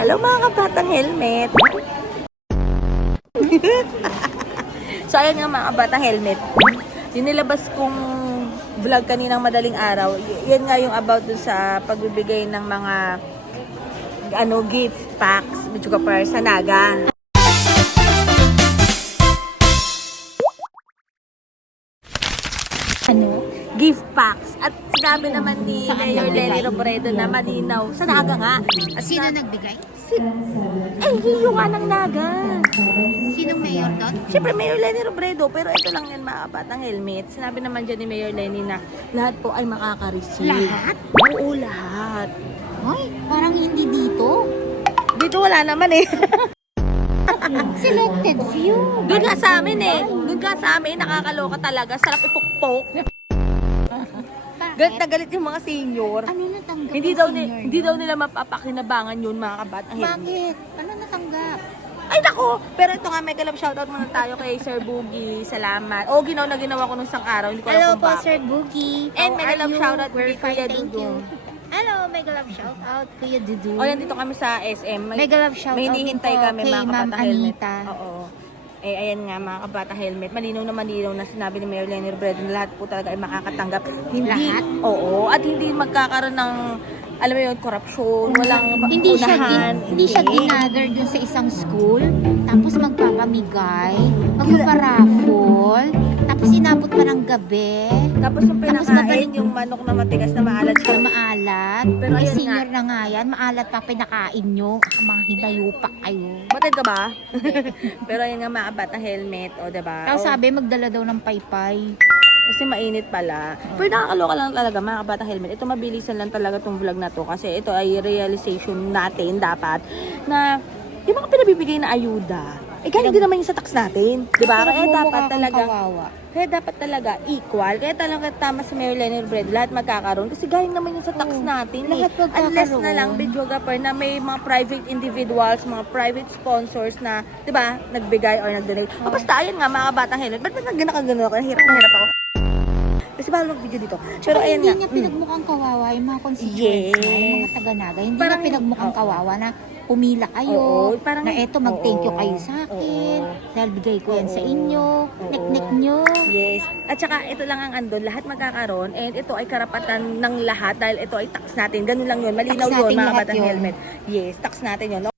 Hello mga kabatang helmet! So ayun nga mga kabatang helmet, yung nilabas kong vlog kaninang madaling araw, yan nga yung about dun sa pagbibigay ng mga gift packs para sa Naga. Gift packs. At sinabi naman ni Mayor Lenny Robredo na malinaw sa Naga nga. At Sino nagbigay? Yung nga ng Naga. Sinong mayor doon? Siyempre, Mayor Lenny Robredo, pero ito lang yan mga kabatang helmet. Sinabi naman dyan ni Mayor Lenny na lahat po ay makaka-receive. Lahat? Oo, lahat. Ay, parang hindi dito. Dito wala naman eh. Selected few. Doon nga sa amin eh. Doon nga sa amin, nakakaloka talaga. Sarap ipukpok. Galit na galit yung mga senior. Ano natanggap Hindi ng daw, senior hindi doon? daw nila mapapakinabangan yun mga kabatang helmet. Bakit? Ano natanggap? Ay nako, pero ito nga may kalab shoutout muna tayo kay Sir Boogie. Salamat. O ginawa na ginawa ko nung isang araw, hindi ko alam Hello kung po, bakit. Sir Boogie. And How may are kalab you? shoutout We're kay Kuya fine, thank you. Dudong. Hello, mega love shout out, Kuya Dudu. O yan dito kami sa SM. Mega love shout may out hinihintay din po kami kay mga Ma'am kabata helmet. Anita. Oo. Eh ayan nga mga kabata helmet. Malinaw na sinabi ni Mayor Lenny Robredo na lahat po talaga ay makakatanggap. Hindi, Lahat? Oo. At hindi magkakaroon ng alam mo yun, korupsyon, walang unahan. Hindi siya ginather dun sa isang school, tapos magpapamigay, magpaparaffle, tapos inabot pa ng gabi, Tapos yung Tapos pinakain, yung manok na matigas na maalat na siya. maalat. Pero May ayun senior na nga yan, maalat pa pinakain nyo. Mga hinayupak kayo. Batid ka ba? Pero ayun nga mga kabata helmet, o diba? Tapos O, sabi, magdala daw ng paypay. kasi mainit pala. Pero nakakaloka lang talaga mga kabata helmet. Ito mabilisan lang talaga tong vlog na to kasi ito ay realization natin dapat na yung mga pinabibigay na ayuda, galing din naman yung sa tax natin. Diba? Kaya dapat talaga, kaya dapat talaga equal. Kaya talaga tama si Mayor Lenny Robredo, lahat magkakaroon. Kasi galing naman yung sa tax natin. lahat magkakaroon. Unless na lang, videographer, na may mga private individuals, mga private sponsors na, diba, nagbigay or nag-donate. Basta, ayun nga, mga batang helmet. Ba't nagganakagano ako? Hirap na hirap ako. Kasi bawal mag-video dito. Pero ayun hindi nga. niya pinagmukhang kawawa yung mga constituents niya, yung mga taga-Naga. Hindi Parang- niya pinagmukhang kawawa na pumila kayo, Oo, parang- na eto mag-thank you Oo. kayo sa akin, dahil bigay ko yan sa Oo. inyo, Oo. nek-nek nyo. Yes. At saka ito lang ang andon, lahat magkakaroon and ito ay karapatan ng lahat dahil ito ay tax natin. Ganun lang yun. Malinaw Tax yun natin mga lahat batang yun. helmet. Yes, tax natin yun. O